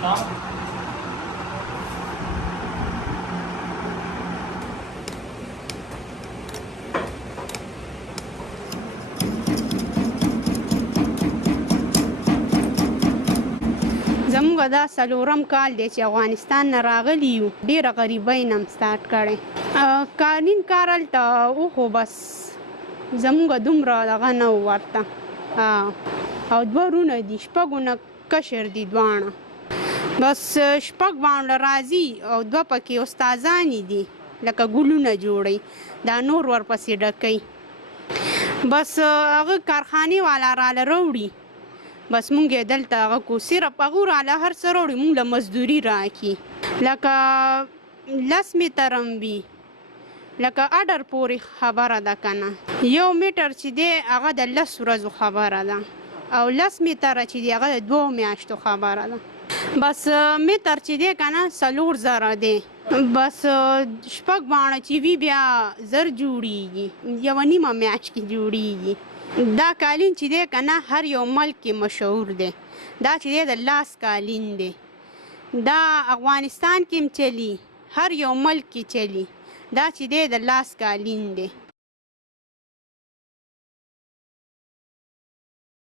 زموږ دا څلورم کال دی چې افغانستان نه راغلي یو. ډېره غریبۍ نه م سټارټ کړی. قالین کار هلته وخو بس زموږ دومره دغه نه و ورته. او دوه ورونه دي، شپږو نه کشر دي دواړه. بس شپږ باندې راځي او دوه پکې استادانې دي لکه ګلونه جوړوي، دا نور ورپسې ډکوي. بس هغه کارخانې والا راله راوړي، بس مونږ یې دلته هغه کو. صرف هغه راله هر څه راوړي، مونږ له مزدوري راکړي. لکه 10 متره هم وي، لکه اډر پورې خبره ده که نه. 1 میټر چې دی هغه د 10 ورځو خبره ده، او 10 متره چې دی هغه د 2 میاشتو خبره ده. بس متر چې دی که نه 4000 دی. بس شپږ باڼه چې وي بیا زر جوړیږي، 1.5 میاشت کې جوړیږي. دا قالین چې دی که نه هر یو ملک کې مشهور دی. دا چې دی د لاس قالین دی، دا افغانستان کې هم چلی، هر یو ملک کې چلی. دا چې دی د لاس قالین دی.